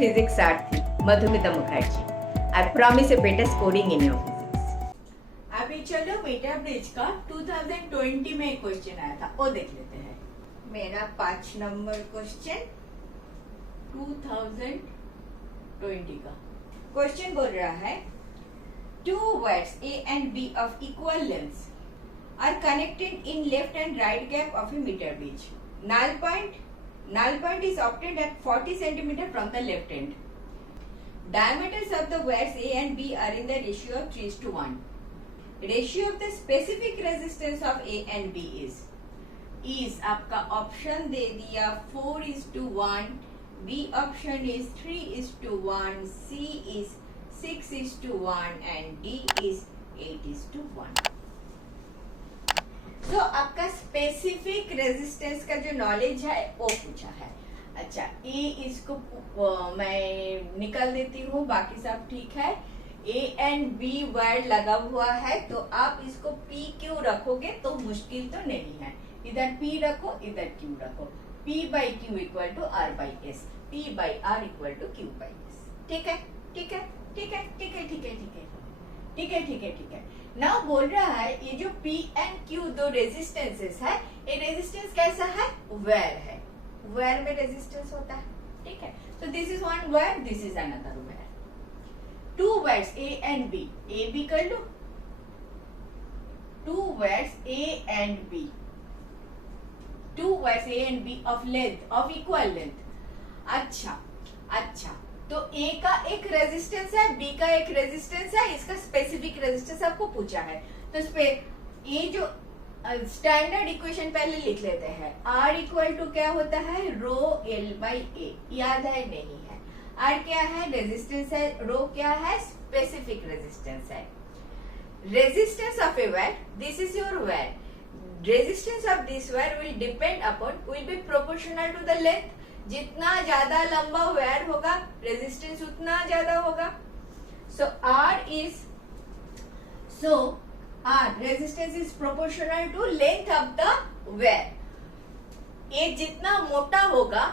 physics Sarathi Madhumita Mukherjee. I promise a better scoring in your physics. अभी चलो metre bridge का 2020 में क्वेश्चन आया था, वो देख लेते हैं. मेरा 5 नंबर क्वेश्चन 2020 का क्वेश्चन बोल रहा है, two words A and B of equal lengths are connected in left and right gap of a meter bridge. Null point is obtained at 40 cm from the left end. Diameters of the words A and B are in the ratio of 3:1. Ratio of the specific resistance of A and B is आपका option दे दिया 4:1, B option is 3:1, C is 6:1 and D is 8:1. तो आपका specific resistance का जो knowledge है वो पूछा है. अच्छा, ए इसको मैं निकल देती हूँ, बाकी सब ठीक है. ए एंड बी वर्ड लगा हुआ है तो आप इसको पी क्यू रखोगे तो मुश्किल तो नहीं है. इधर पी रखो, इधर क्यू रखो. P by Q equal to R by S, P by R equal to Q by S. ठीक है, ठीक है, ठीक है, ठीक है, ठीक है, ठीक है, ठीक है, ठीक है, ठीक है. नाउ बोल रहा है ये जो P एंड Q दो रेजिस्टेंसेस है, ये रेजिस्टेंस कैसा है? वेयर है. वेयर में रेजिस्टेंस होता है. ठीक है, तो this is one wire, this is another wire. Two words A and B, A B कर लो. Two words A and B, two words A and B of length, of equal length. अच्छा, अच्छा, तो A का एक resistance है, B का एक रेजिस्टेंस है, इसका स्पेसिफिक रेजिस्टेंस आपको पूछा है. तो इस पे ये जो स्टैंडर्ड इक्वेशन पहले लिख लेते हैं. R इक्वल टू क्या होता है? रो L बाई ए. याद है? नहीं है. R क्या है? रेजिस्टेंस है. रो क्या है? स्पेसिफिक रेजिस्टेंस है. Resistance of a wire, this is your wire. Resistance of this wire will depend upon, will be proportional to the length. जितना ज्यादा लंबा वायर होगा रेजिस्टेंस उतना ज्यादा होगा. So R resistance is proportional to length of the wire. ये जितना मोटा होगा,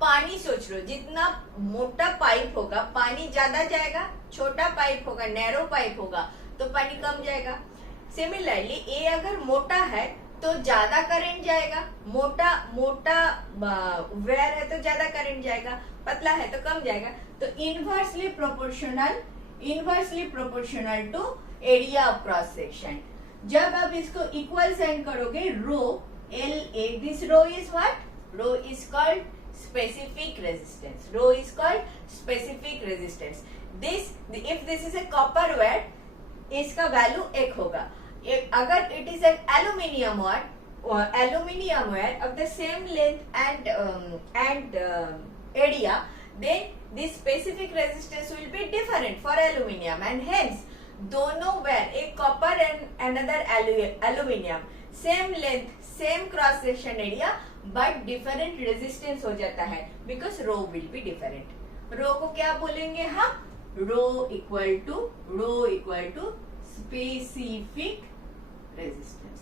पानी सोच लो, जितना मोटा पाइप होगा पानी ज्यादा जाएगा, छोटा पाइप होगा, नैरो पाइप होगा तो पानी कम जाएगा. सिमिलरली ए अगर मोटा है तो ज्यादा करंट जाएगा, मोटा वायर है तो ज्यादा करंट जाएगा, पतला है तो कम जाएगा. तो inversely proportional to area of cross section. जब आप इसको इक्वल साइन करोगे, rho L A, this rho is what? Rho is called specific resistance. Rho is called specific resistance. This, if this is a copper wire, इसका value 1 होगा. अगर it is an aluminium wire of the same length and area, then this specific resistance will be different for aluminium, and hence दोनों wire, एक copper and another aluminium, same length, same cross section area, but different resistance हो जाता है because rho will be different. rho को क्या बोलेंगे हम? rho equal to specific resistance.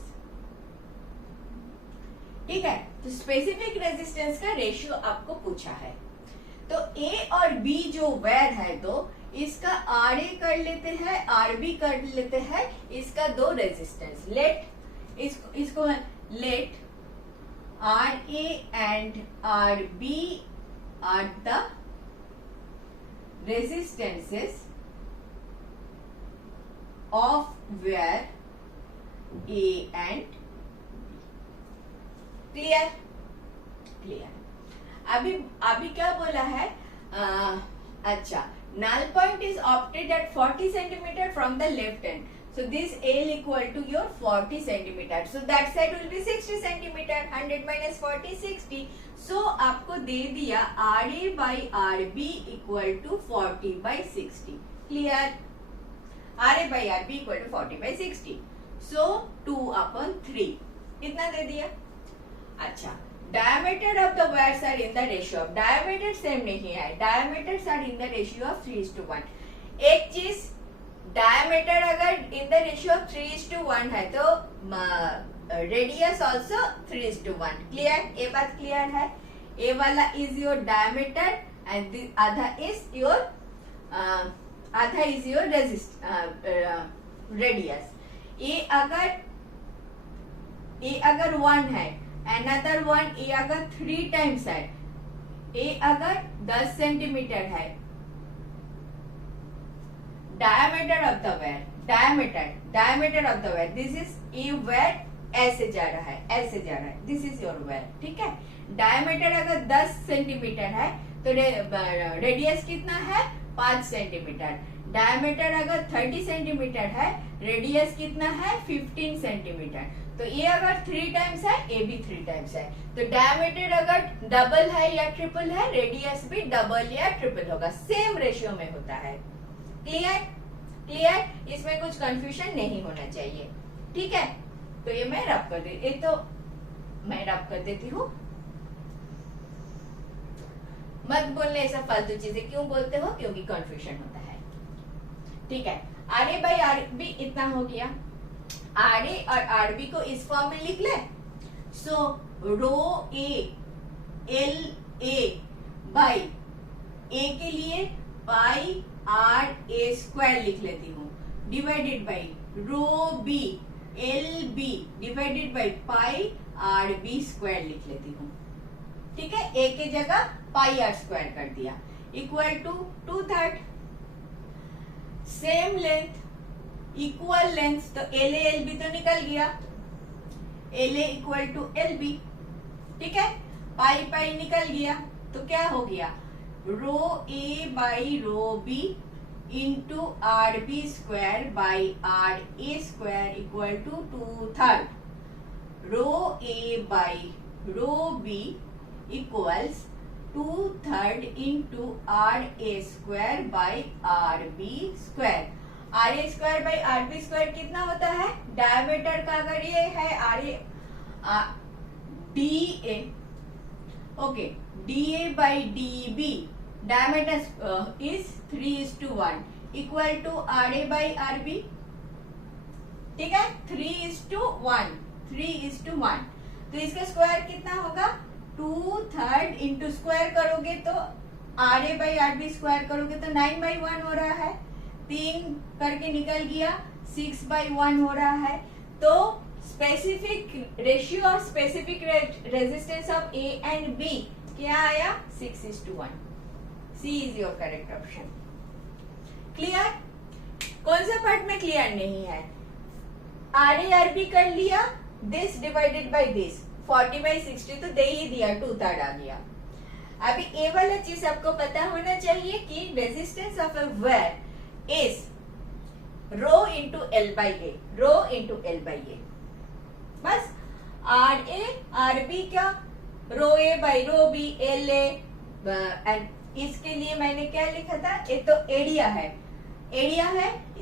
ठीक है, तो स्पेसिफिक रेजिस्टेंस का रेशियो आपको पूछा है. तो ए और बी जो वायर है तो इसका आर ए कर लेते हैं, आर बी कर लेते हैं. इसका दो resistance, let R A and R B are the resistances of wire A and clear. अभी क्या बोला है? अच्छा, null point is obtained at 40 centimeter from the left end. So this L equal to your 40 centimeter. So that side will be 60 centimeter. 100 minus 40, 60. So आपको दे दिया RA by RB equal to 40 by 60. Clear? RA by RB equal to 40 by 60. So 2/3 इतना दे दिया. अच्छा, diameter of the wires are in the ratio of, diameter same नहीं है, diameters are in the ratio of 3:1. एक चीज, diameter अगर in the ratio of 3:1 है तो radius also 3:1. क्लियर? ये बात क्लियर है. ए वाला is your diameter, and the आधा is your रेडियस. ए अगर 1 है, another one ए अगर 3 times है, ए अगर 10 सेंटीमीटर है, diameter of the wire, diameter of the wire, this is A wire ऐसे जा रहा है, दिस इज योर वायर. ठीक है, डायमीटर अगर 10 सेंटीमीटर है तो रेडियस कितना है 5 सेंटीमीटर. डायमीटर अगर 30 सेंटीमीटर है, रेडियस कितना है 15 सेंटीमीटर. तो ये अगर 3 टाइम्स है, ए भी 3 टाइम्स है. तो डायमीटर अगर डबल है या ट्रिपल है, रेडियस भी डबल या ट्रिपल होगा. सेम रेशियो में होता है. क्लियर, इसमें कुछ कंफ्यूजन नहीं होना चाहिए. ठीक है, तो ये मैं रब कर देती, एक तो मैं रब कर देती हूँ. मत बोलने ऐसा फालतू चीजें. क्यों बोलते हो? क्योंकि कंफ्यूजन होता है. ठीक है, R A by R B इतना हो गया. आर ए और आर बी को इस फॉर्म में लिख ले. सो रो ए एल ए बाई ए के लिए पाई आर ए स्क्वायर लिख लेती हूँ, divided by rho B L B divided by pi R B square लिख लेती हूँ. ठीक है, ए के जगह पाई आर स्क्वायर कर दिया, equal to 2/3. Same length, equal length, तो एल ए एल बी तो निकल गया, L A equal to L B. ठीक है, पाई पाई निकल गया, तो क्या हो गया, rho A by rho B into R B square by R A square equal to 2/3. Rho A by rho B equals 2/3 into R A square by R B square. R A square by R B square कितना होता है? Diameter का अगर ये है R A D A, okay, D A by D B, diameter is 3:1 equal to RA by RB. ठीक है, 3:1, 3:1. तो इसका स्क्वायर कितना होगा? 2/3 इंटू स्क्वायर करोगे तो RA by RB स्क्वायर करोगे तो 9/1 हो रहा है. 3 करके निकल गया, 6/1 हो रहा है. तो specific ratio of specific resistance of A and B क्या आया? 6:1. C is your correct option. Clear? कौन सा पार्ट में क्लियर नहीं है? आर ए आर बी कर लिया, दिस डिवाइडेड बाई दिस, 40/60 तो दे ही दिया, 2/3 आ गया. अभी ए वाला चीज आपको पता होना चाहिए कि resistance of a wire is rho into L by A, rho into L by A. बस आर ए आर बी क्या? Rho A by rho B, L A. And इसके लिए मैंने क्या लिखा था? एक तो एरिया है,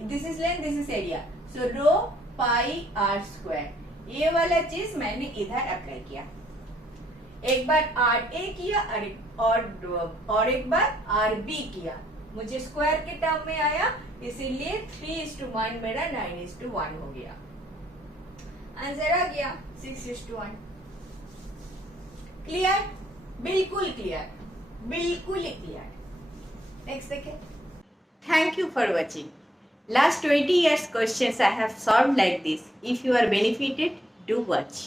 this is length, this is area. So rho pi R square, ये वाला चीज मैंने इधर अप्लाई किया. एक बार आर ए किया और एक बार आर बी किया. मुझे स्क्वायर के टर्म में आया, इसीलिए 3:1 मेरा 9:1 हो गया. आंसर आ गया 6:1. क्लियर? बिल्कुल क्लियर, बिल्कुल ही क्लियर. नेक्स्ट देखिए. Thank you for watching. Last 20 years questions I have solved like this. If you are benefited, do watch.